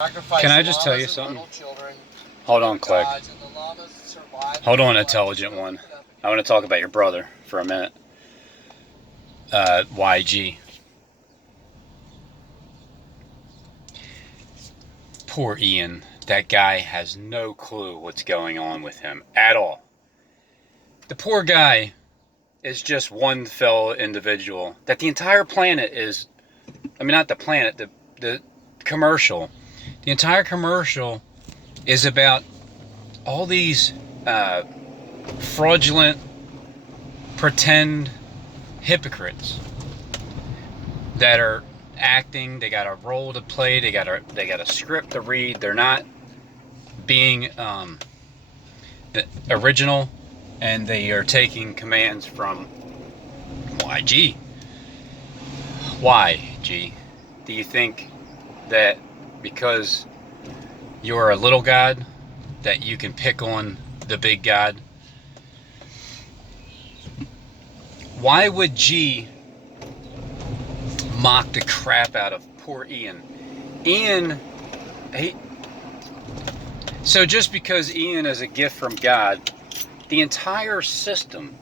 Can I just tell you something? Hold on, Click. Hold on, intelligent one. I want to talk about your brother for a minute. YG. Poor Ian. That guy has no clue what's going on with him at all. The poor guy is just one fellow individual that the entire planet is, I mean, not the planet, the commercial. The entire commercial is about all these fraudulent, pretend hypocrites that are acting. They got a role to play. They got a script to read. They're not being the original, and they are taking commands from YG. Why, G? Do you think that because you're a little god that you can pick on the big god? Why would G mock the crap out of poor Ian? So just because Ian is a gift from God, the entire system,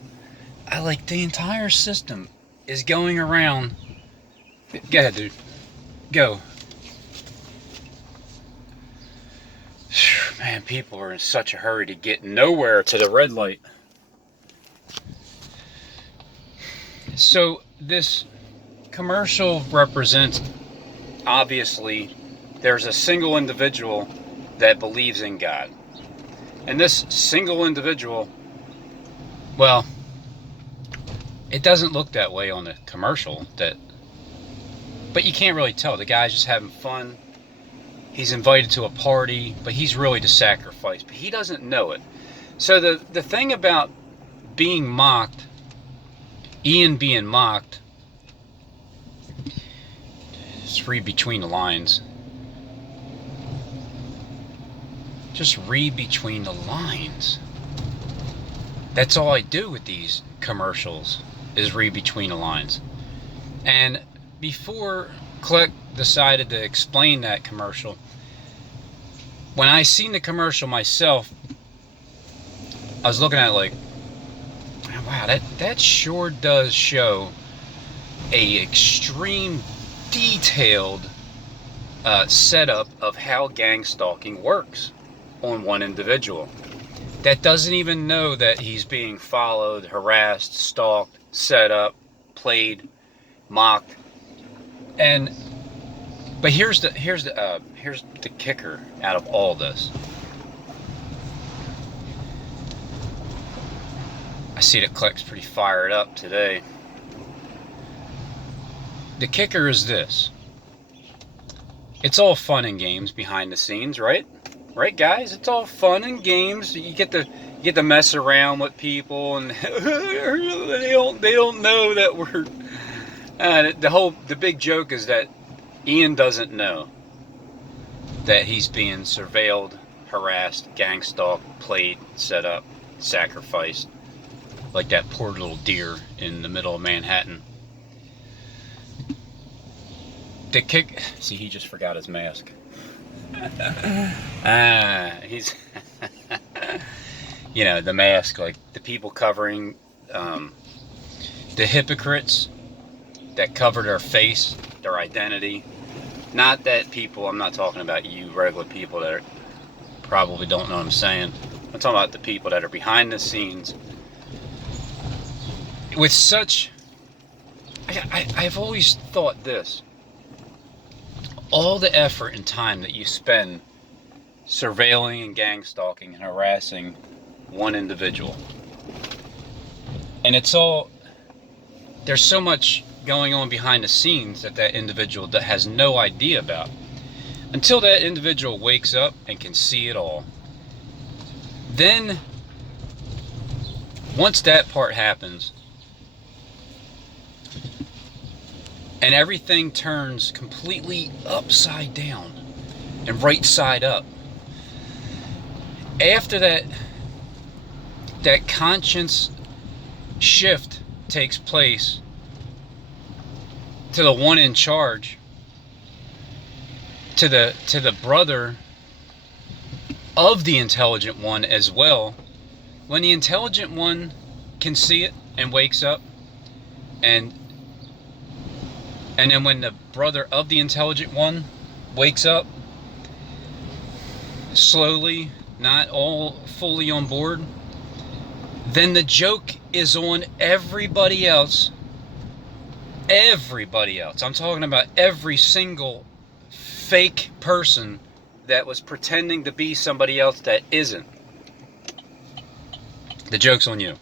the entire system is going around. Go ahead, dude. Go. Man, people are in such a hurry to get nowhere to the red light. So this commercial represents, obviously, there's a single individual that believes in God. And this single individual, well, it doesn't look that way on the commercial, but you can't really tell. The guy's just having fun. He's invited to a party, but he's really the sacrifice, but he doesn't know it. So the thing about being mocked, Ian being mocked, just read between the lines. Just read between the lines. That's all I do with these commercials, is read between the lines. And before Click decided to explain that commercial, when I seen the commercial myself, I was looking at it like, wow, that sure does show a extreme detailed setup of how gang stalking works on one individual that doesn't even know that he's being followed, harassed, stalked, set up, played, mocked. But here's the kicker out of all this. I see that Click's pretty fired up today. The kicker is this. It's all fun and games behind the scenes, right? Right, guys? It's all fun and games. You get to mess around with people, and they don't know that we're. The big joke is that Ian doesn't know that he's being surveilled, harassed, gang stalked, played, set up, sacrificed, like that poor little deer in the middle of Manhattan. See, he just forgot his mask. He's, the mask, like the people covering, the hypocrites that cover their face, their identity. Not that people, I'm not talking about you regular people that probably don't know what I'm saying. I'm talking about the people that are behind the scenes with such, I've always thought this. All the effort and time that you spend surveilling and gang stalking and harassing one individual. And there's so much going on behind the scenes that individual that has no idea about. Until that individual wakes up and can see it all. Then, once that part happens, and everything turns completely upside down and right side up. After that conscience shift takes place to the one in charge, to the brother of the intelligent one as well. When the intelligent one can see it and wakes up, and then when the brother of the intelligent one wakes up, slowly, not all fully on board, then the joke is on everybody else. Everybody else. I'm talking about every single fake person that was pretending to be somebody else that isn't. The joke's on you.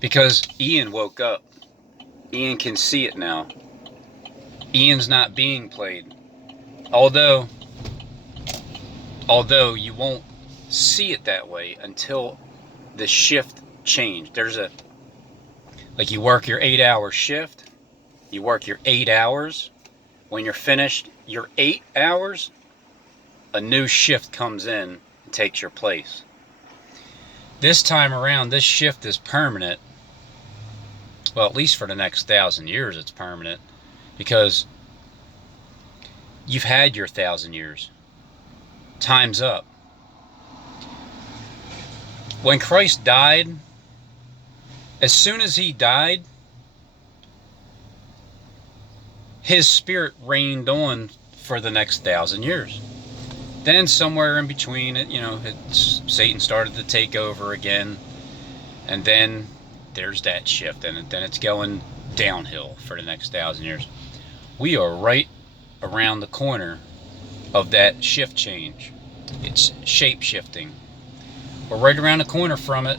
Because Ian woke up. Ian can see it now. Ian's not being played. Although you won't see it that way until the shift change. Like you work your 8-hour shift, you work your 8 hours. When you're finished your 8 hours, a new shift comes in and takes your place. This time around, this shift is permanent. Well, at least for the next 1,000 years it's permanent, because you've had your 1,000 years. Time's up. When Christ died, as soon as he died, his spirit reigned on for the next 1,000 years. Then somewhere in between it, Satan started to take over again, and then there's that shift, and then it's going downhill for the next 1,000 years. We are right around the corner of that shift change. It's shape shifting. We're right around the corner from it,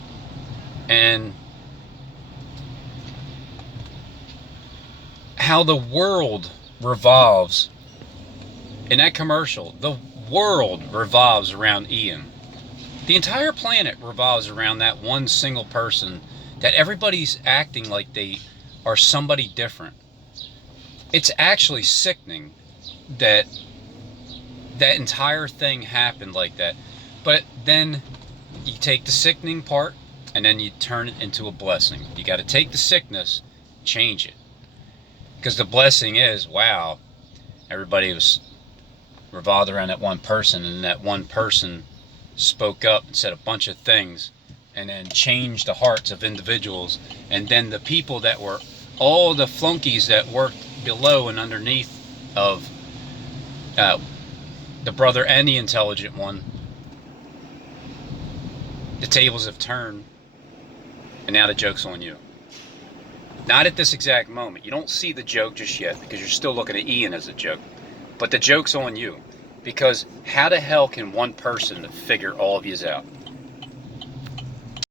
and how the world revolves in that commercial, the world revolves around Ian. The entire planet revolves around that one single person, that everybody's acting like they are somebody different. It's actually sickening that that entire thing happened like that. But then you take the sickening part and then you turn it into a blessing. You got to take the sickness, change it. Because the blessing is, wow, everybody was revolved around that one person, and that one person spoke up and said a bunch of things and then changed the hearts of individuals. And then the people that were, all the flunkies that worked below and underneath of the brother and the intelligent one, the tables have turned, and now the joke's on you. Not at this exact moment. You don't see the joke just yet because you're still looking at Ian as a joke. But the joke's on you, because how the hell can one person figure all of yous out?